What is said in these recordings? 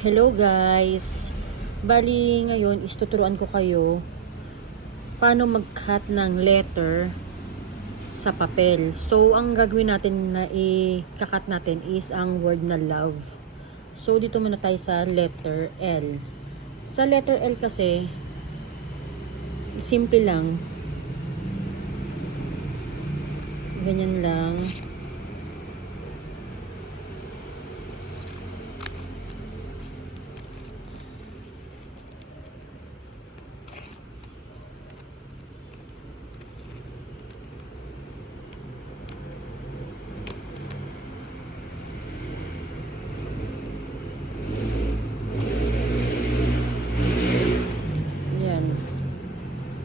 Hello guys! Bali ngayon is tuturuan ko kayo paano mag-cut ng letter sa papel. So ang gagawin natin na i-cut natin is ang word na love. So dito muna tayo sa letter L. Sa letter L kasi simple lang. Ganyan lang.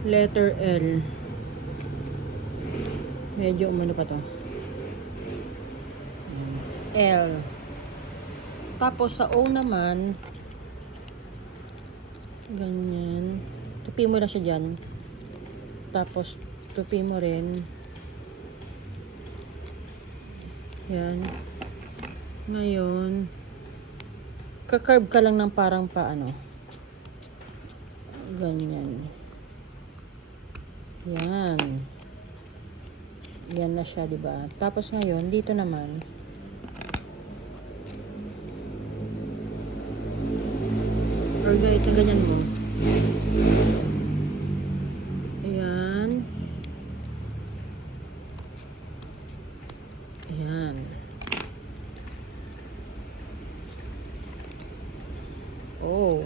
Letter L. Medyo umano pa to. L. Tapos sa O naman, ganyan. Tupi mo lang siya dyan. Tapos tupi mo rin. Yan. Ngayon, kakarb ka lang ng parang paano. Ganyan. Yan. Yan na siya, 'di ba? Tapos ngayon, dito naman or guys, na ganyan mo. Ayan. Ayan. Oh.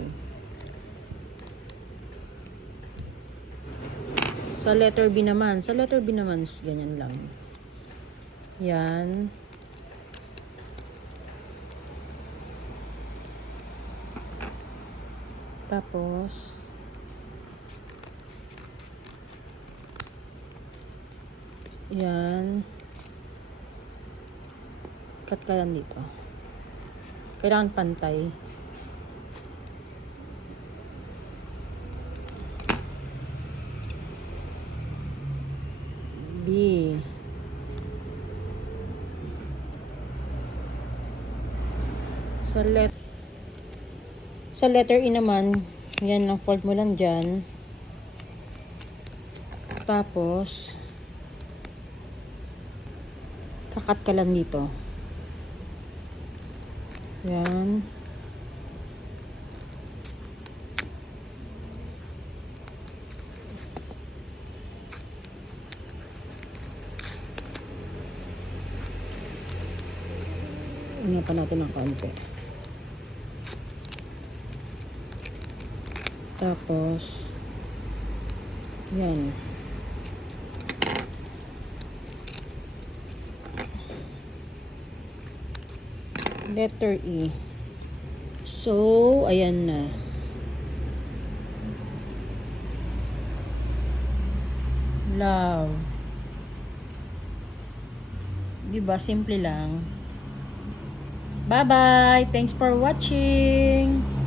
Sa letter B naman, ganyan lang. Yan. Tapos, yan. Cut ka lang dito. Kailangan pantay. B. Sa letter E naman, yan lang, fold mo lang dyan. Tapos, kakat ka lang dito. Yan. Tingnan pa natin ng kaunti. Tapos, yan. Letter E. So, ayan na. Love. Diba? Simple lang. Bye-bye. Thanks for watching.